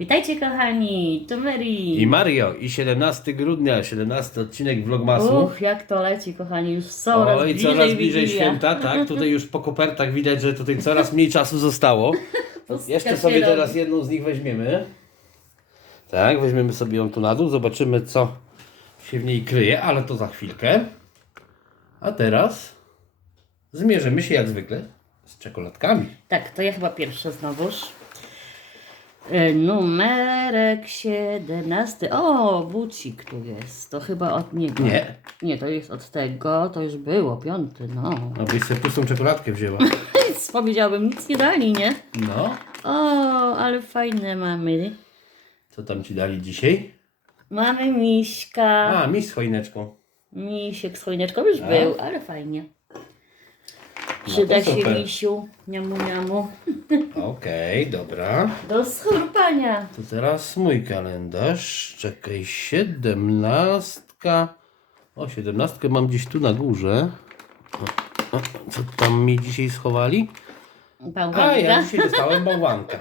Witajcie kochani, to Mary. I Mario, i 17 grudnia, 17 odcinek Vlogmasu. Uch, jak to leci kochani, już coraz Oj, bliżej coraz bliżej Wigilia. święta, tak? Tutaj już po kopertach widać, że tutaj coraz mniej czasu zostało. Pustka Jeszcze się sobie teraz jedną z nich weźmiemy. Tak, weźmiemy sobie ją tu na dół, zobaczymy co się w niej kryje, ale to za chwilkę. A teraz zmierzymy się jak zwykle z czekoladkami. Tak, to ja chyba pierwsza znowuż. E, Numerek 17. O, bucik tu jest. To chyba od niego. Nie. Nie, to jest od tego. To już było, piąty, no. No byś sobie pustą czekoladkę wzięła. Nic, powiedziałabym, nic nie dali, nie? No. O, ale fajne mamy. Co tam ci dali dzisiaj? Mamy miśka. A, mi z choineczką. Misiek z choineczką już A? był, ale fajnie. No Przyda to się super. misiu, niamu niamu. Okej, dobra. Do schrupania. To teraz mój kalendarz. Czekaj, siedemnastka. O, siedemnastkę mam gdzieś tu na górze. O, o, co tam mi dzisiaj schowali? A, Bałwanka. ja dzisiaj dostałem bałwanka.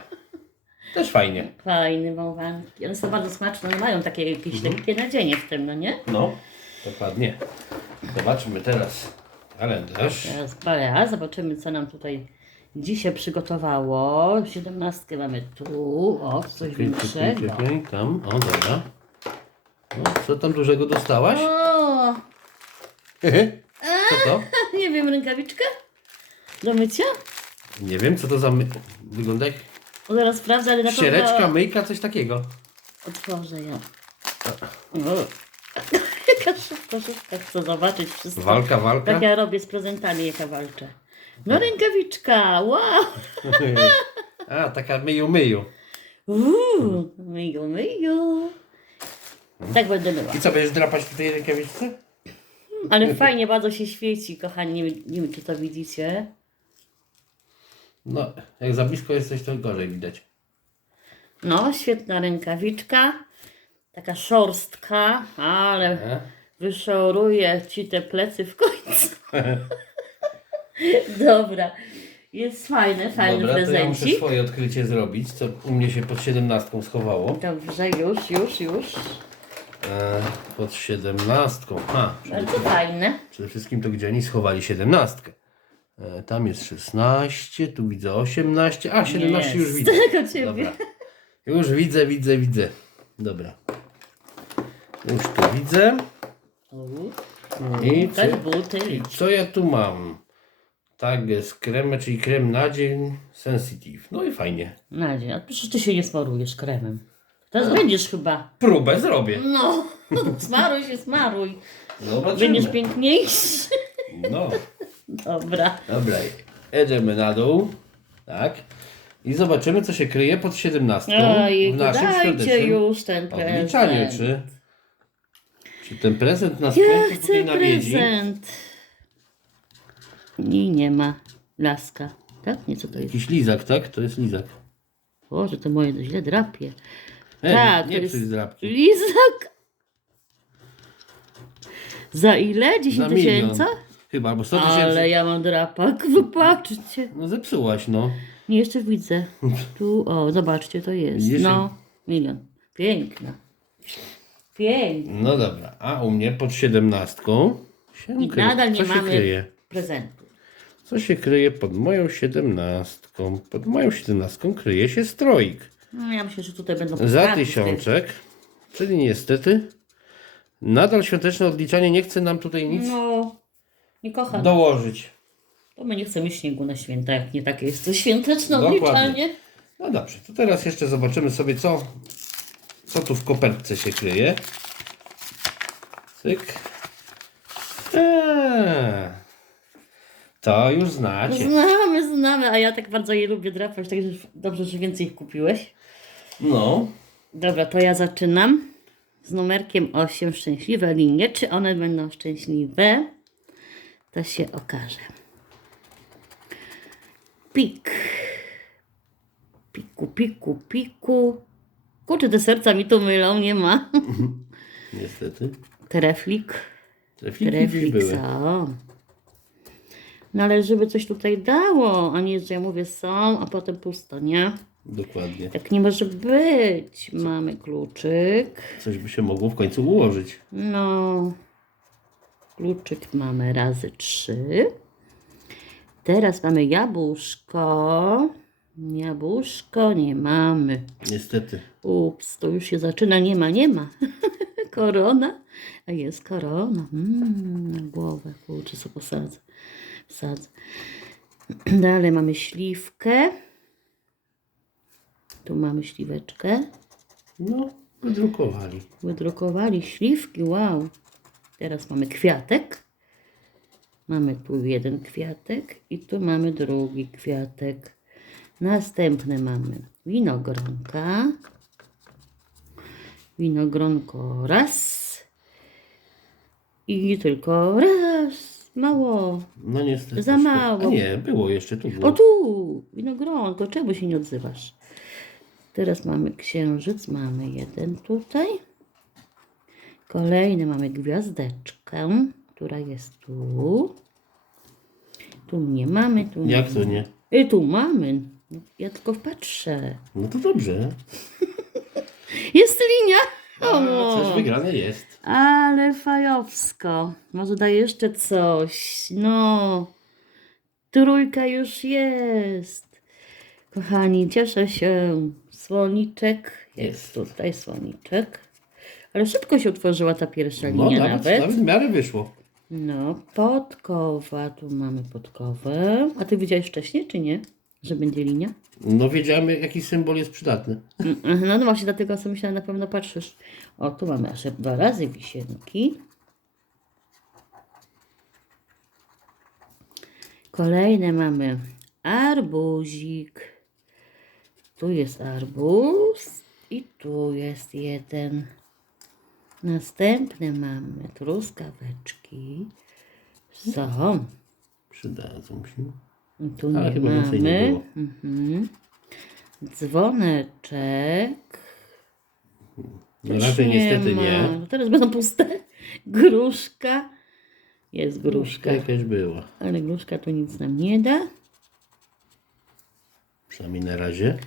Też fajnie. Fajny bałwanki. One są bardzo smaczne, one mają takie jakieś Mhm. lekkie nadzienie w tym, no nie? No, dokładnie. Zobaczmy teraz kalendarz. Teraz parę, zobaczymy co nam tutaj dzisiaj przygotowało. Siedemnastkę mamy tu, o, coś Czekaj, czekaj, większego. czekaj, tam, o dobra. No, co tam dużego dostałaś? O, Co to? nie wiem, rękawiczka? Do mycia? Nie wiem, co to za my... wygląda jak O, zaraz sprawdzę, ale na pewno... ściereczka, myjka, coś takiego. Otworzę ją. O. Szybko, szybko chcę zobaczyć wszystko. Walka, walka. Tak ja robię z prezentami, jaka walczę. No rękawiczka, wow! A, taka myju, myju. Uuu, myju, myju. Tak będę myła. I co, będziesz drapać po tej rękawiczce? Ale fajnie, bardzo się świeci, kochani, nie, wiem- nie wiem czy to widzicie. No, jak za blisko jesteś, to gorzej widać. No, świetna rękawiczka. Taka szorstka, ale E? wyszoruje ci te plecy w końcu. Dobra. Jest fajny, fajny Dobra, to ja muszę prezencik. swoje odkrycie zrobić, co u mnie się pod siedemnastką schowało. Dobrze, już, już, już. E, pod siedemnastką. A, przede, Bardzo fajne. przede wszystkim to gdzie oni schowali siedemnastkę. E, tam jest 16, tu widzę 18, a 17 już Jest. widzę. Ciebie. Dobra. Już widzę, widzę, widzę. Dobra. Już tu widzę. I co, Też buty. i co ja tu mam? Tak, jest krem, czyli krem na dzień sensitive. No i fajnie. Nadzie, a przecież ty się nie smarujesz kremem. Teraz będziesz chyba. Próbę zrobię. No, smaruj się, smaruj. Zobaczymy. Będziesz piękniejszy. No, Dobra. dobra. Jedziemy na dół. Tak. I zobaczymy, co się kryje pod 17 Oj, w naszym dajcie świątecznym już ten odliczaniu. prezent. Czy, czy ten prezent nas Ja ja tutaj chcę nawiedzi? prezent. I nie ma laska. Tak? Nie, co to jest? Jakiś lizak, tak? To jest lizak. Boże, to moje to źle drapie. E, Tak, nie to jest psuj zdrabki. Lizak. Za ile? 10 Za milion. tysięcy? Chyba, albo 100 tysięcy. Ale ja mam drapak, wybaczcie. No zepsułaś, no. Nie, jeszcze widzę. Tu, o, zobaczcie, to jest. Widzisz? No, milion. Piękna. Piękna. No dobra, a u mnie pod 17 się I kryje. nadal nie Co się mamy kryje? prezentu. Co się kryje pod moją 17? Pod moją 17 kryje się stroik. No, ja myślę, że tutaj będą Za postawy z tysiączek, czyli niestety nadal świąteczne odliczanie nie chce nam tutaj nic No, nie kocham. dołożyć. To my nie chcemy śniegu na święta, jak nie takie jest to świąteczne Dokładnie. odliczanie. No dobrze, to teraz jeszcze zobaczymy sobie co, co tu w kopertce się kryje. Cyk. Eee, to już znacie. Znamy, znamy, a ja tak bardzo je lubię drapać, także dobrze, że więcej ich kupiłeś. No, Dobra, to ja zaczynam z numerkiem 8 szczęśliwe linie. Czy one będą szczęśliwe? To się okaże. Pik. Piku, piku, piku. Kurczę, te serca mi tu mylą, nie ma. niestety. Treflik. Treflik były. są. No ale żeby coś tutaj dało, a nie, że ja mówię są, a potem pusto, nie? Dokładnie. Tak nie może być. Mamy kluczyk. Coś by się mogło w końcu ułożyć. No, kluczyk mamy razy trzy. Teraz mamy jabłuszko. Jabłuszko nie mamy. Niestety. Ups, to już się zaczyna. Nie ma, nie ma. korona. A jest korona. Mm, na głowę. Kurczę, co posadzę. Wsadzę. Dalej mamy śliwkę. Tu mamy śliweczkę. No, wydrukowali. Wydrukowali śliwki, wow. Teraz mamy kwiatek. Mamy tu jeden kwiatek i tu mamy drugi kwiatek. Następne mamy winogronka. Winogronko raz. I tylko raz. Mało. No niestety. Za mało. A nie, było jeszcze tu. Było. O tu! Winogronko, czemu się nie odzywasz? Teraz mamy księżyc, mamy jeden tutaj. Kolejny mamy gwiazdeczkę, która jest tu. Tu nie mamy, tu nie Jak to nie? I tu mamy. Ja tylko patrzę. No to dobrze. Jest linia! A, O, coś wygrane jest. ale fajowsko. Może da jeszcze coś. No. Trójka już jest. Kochani, cieszę się. Słoniczek. Jest Jest. tutaj słoniczek. Ale szybko się otworzyła ta pierwsza No linia nawet, nawet. nawet w miarę wyszło. No, podkowa. Tu mamy podkowę. A ty widziałeś wcześniej, czy nie? Że będzie linia? No wiedziałem jaki symbol jest przydatny. Mm, No, no właśnie, dlatego sobie myślałam, na pewno patrzysz. O, tu mamy aż dwa razy wisienki. Kolejne mamy arbuzik. Tu jest arbuz i tu jest jeden. Następne mamy truskaweczki. Są. Przydadzą się. Tu Ale nie chyba więcej nie mamy. było. Mhm. Dzwoneczek. Razie niestety ma. nie. No Teraz będą puste. Gruszka. Jest gruszka. Jakaś była. Ale gruszka tu nic nam nie da. Przynajmniej na razie.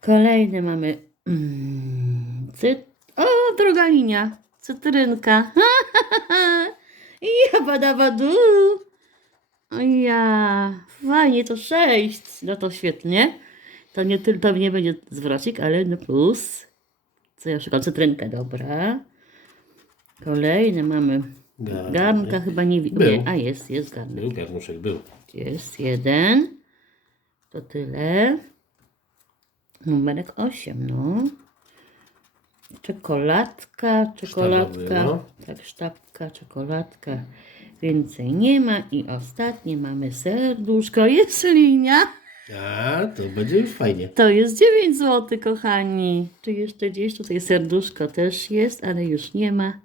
Kolejne mamy. Mm, cy... O, druga linia. Cytrynka. Ja badabadu. O ja. Fajnie, to sześć. No to świetnie. To nie tylko nie będzie zwrocik, ale no plus. Co ja szukam? Cytrynkę, dobra. Kolejne mamy. Garnek. Garnka chyba nie widzę. A jest, jest garnek. Był garnuszek, był. Jest jeden. To tyle. Numerek 8, no. Czekoladka, czekoladka. było. Tak, sztabka, czekoladka. Więcej nie ma. I ostatnie mamy serduszko. Jest linia. A, to będzie już fajnie. To jest 9 zł, kochani. Czy jeszcze gdzieś tutaj serduszko też jest, ale już nie ma.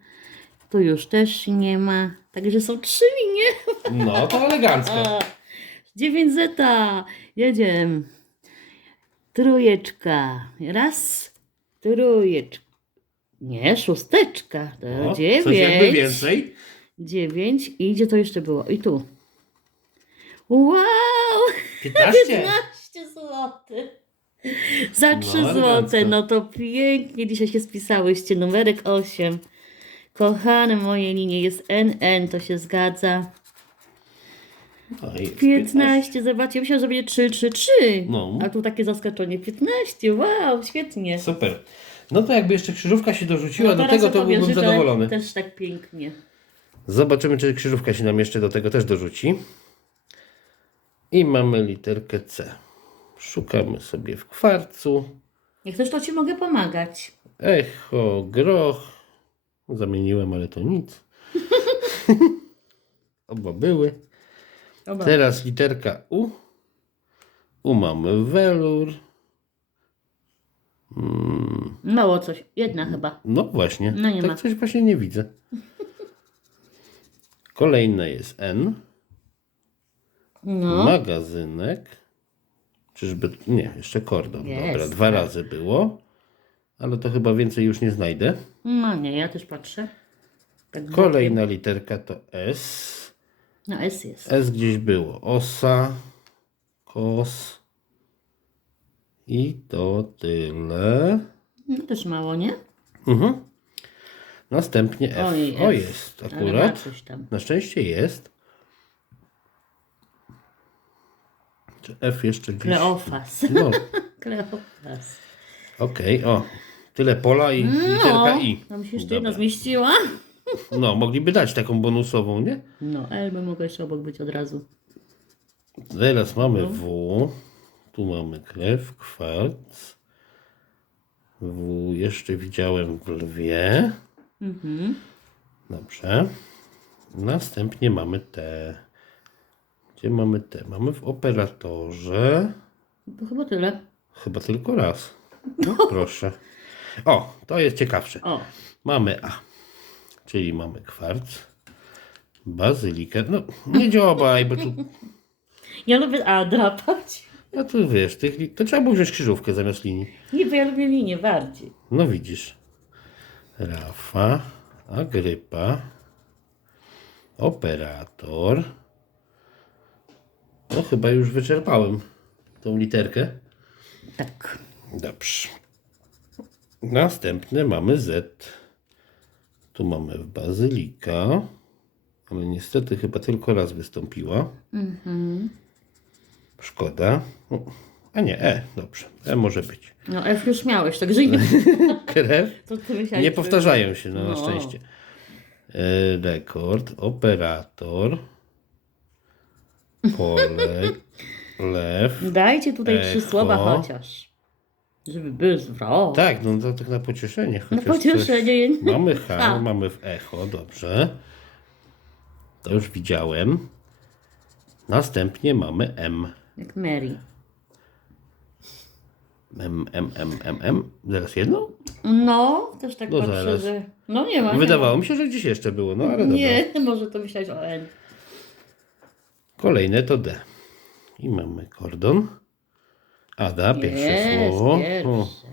Tu już też nie ma. Także są trzy linie. No, to elegancko. 9 zeta. Jedziemy. Trójeczka. Raz. Trójeczka. Nie, szósteczka. To O, coś dziewięć. jakby więcej. Dziewięć. I gdzie to jeszcze było? I tu. Wow! 15. 15 zł. Za 3 No, zł. elegancko. No to pięknie dzisiaj się spisałyście. Numerek 8. Kochane moje linie jest NN, to się zgadza. No, jest 15, zobaczcie, myślałam, że będzie 3, 3, 3. No. A tu takie zaskoczenie. 15, wow, świetnie. Super. No to jakby jeszcze krzyżówka się dorzuciła No do teraz tego, to opowie, byłbym zadowolony. Też tak pięknie. Zobaczymy, czy krzyżówka się nam jeszcze do tego też dorzuci. I mamy literkę C. Szukamy sobie w kwarcu. Jak chcesz, to Ci mogę pomagać. Echo, groch. Zamieniłem, ale to nic. Oba były. Dobra. Teraz literka U. U mamy welur. Mm, Mało coś. Jedna chyba. no właśnie. No nie tak ma. coś właśnie nie widzę. Kolejne jest N. No. Magazynek. Czyżby. Nie, jeszcze kordon. Jest, Dobra, dwa tak. razy było. Ale to chyba więcej już nie znajdę. No nie, ja też patrzę. Tak bokiem. Kolejna literka to S. No S jest. S gdzieś było. Osa. Kos. I to tyle. No też mało, nie? Mhm. Następnie F. Oj, o, F. jest akurat. Na szczęście jest. Czy F jeszcze gdzieś? Kleofas. No, Kleofas. okej, o. Tyle pola i literka No, I. tam się jeszcze jedna zmieściła. No, mogliby dać taką bonusową, nie? No, L by mogło jeszcze obok być od razu. Teraz mamy No. W. Tu mamy krew, kwarc. W jeszcze widziałem w lwie. Mhm. Dobrze. Następnie mamy T. Gdzie mamy T? Mamy w operatorze. To chyba tyle. Chyba tylko raz. No, proszę. O, to jest ciekawsze. O, Mamy A, czyli mamy kwarc, bazylikę. No, nie działaj, bo tu, ja lubię A drapać. no tu wiesz, tych, li- to trzeba było wziąć krzyżówkę zamiast linii. Nie, bo ja lubię linię bardziej. No widzisz. Rafa, Agrypa, operator. No chyba już wyczerpałem tą literkę. Tak. Dobrze. Następne mamy Z. Tu mamy bazylika. Ale niestety chyba tylko raz wystąpiła. Szkoda. O, A nie, E. Dobrze. E może być. No F już miałeś, także nie. Krew. To ty myślałeś, Nie że- powtarzają się, no, na No. szczęście. E, rekord, operator, pole, lew. Dajcie tutaj trzy Echo. słowa chociaż. Żeby był zwrot. Tak, no to tak na pocieszenie. Na chociaż pocieszenie. Coś. Mamy H, A. mamy w echo, dobrze. To już widziałem. Następnie mamy M. Jak Mary. M, M, M, M, M. Zaraz jedno? No, też tak No patrzę, zaraz. że... No nie ma. nie Wydawało mi się, że gdzieś jeszcze było, no ale ma. dobra. Nie, może to myślałeś o N. Kolejne to D. I mamy kordon. Ada, pierwsze Jest, słowo. O, pierwsze.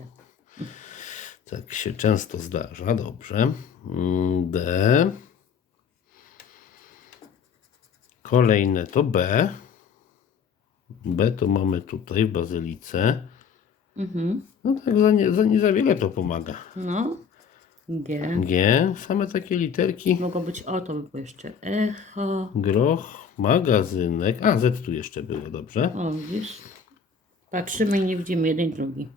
tak się często zdarza, dobrze. Mm, D. Kolejne to B. B to mamy tutaj w bazylice. Mhm. No tak za nie, za nie za wiele to pomaga. No. G. G, same takie literki. Mogło być O, to by było jeszcze echo. Groch, magazynek. A, Z tu jeszcze było, dobrze. O, widzisz? Patrzymy i nie widzimy jeden drugi.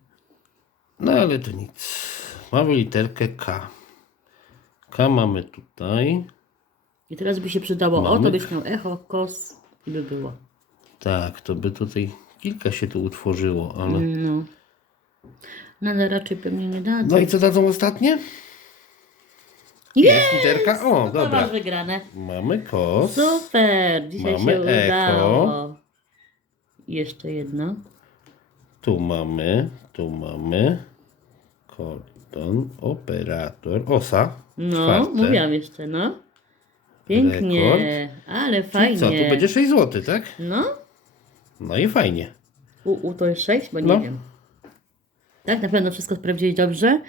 No ale to nic. Mamy literkę K. K mamy tutaj. I teraz by się przydało O, Mamy. to byś miał echo, kos i by było. Tak, to by tutaj kilka się tu utworzyło, ale. No. No ale raczej pewnie nie dadzą. No i co dadzą ostatnie? Jest literka O, To masz dobra. wygrane. Mamy kos. Super, dzisiaj Mamy się echo. udało. Jeszcze jedno. Tu mamy, tu mamy. Kordon, operator, osa. No, czwarte. mówiłam jeszcze, no. Pięknie, Rekord. ale Czyli fajnie. co, tu będzie 6 zł, tak? No, No i fajnie. u, u to jest 6, bo nie No. wiem. Tak, na pewno wszystko sprawdziłeś dobrze.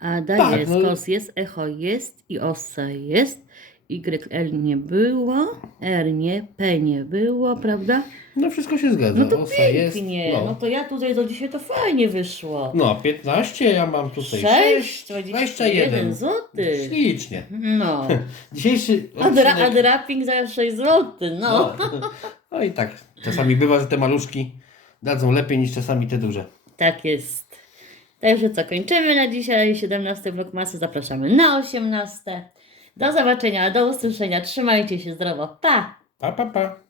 Ada Tak, jest, no. kos jest, echo jest i osa jest. YL nie było, R nie, P nie było, prawda? No wszystko się zgadza. No to osa jest. pięknie. No. No. to ja tutaj do dzisiaj to fajnie wyszło. no, 15, ja mam tutaj 6, 6, 21 21. zł. Ślicznie. No. Dzisiejszy A, dra, odcinek... a draping za 6 zł, no. No. no i tak, czasami bywa, że te maluszki dadzą lepiej niż czasami te duże. Tak jest. Także co, kończymy na dzisiaj 17 vlog masy. Zapraszamy na 18. Do zobaczenia, do usłyszenia. Trzymajcie się zdrowo. Pa! Pa, pa, pa.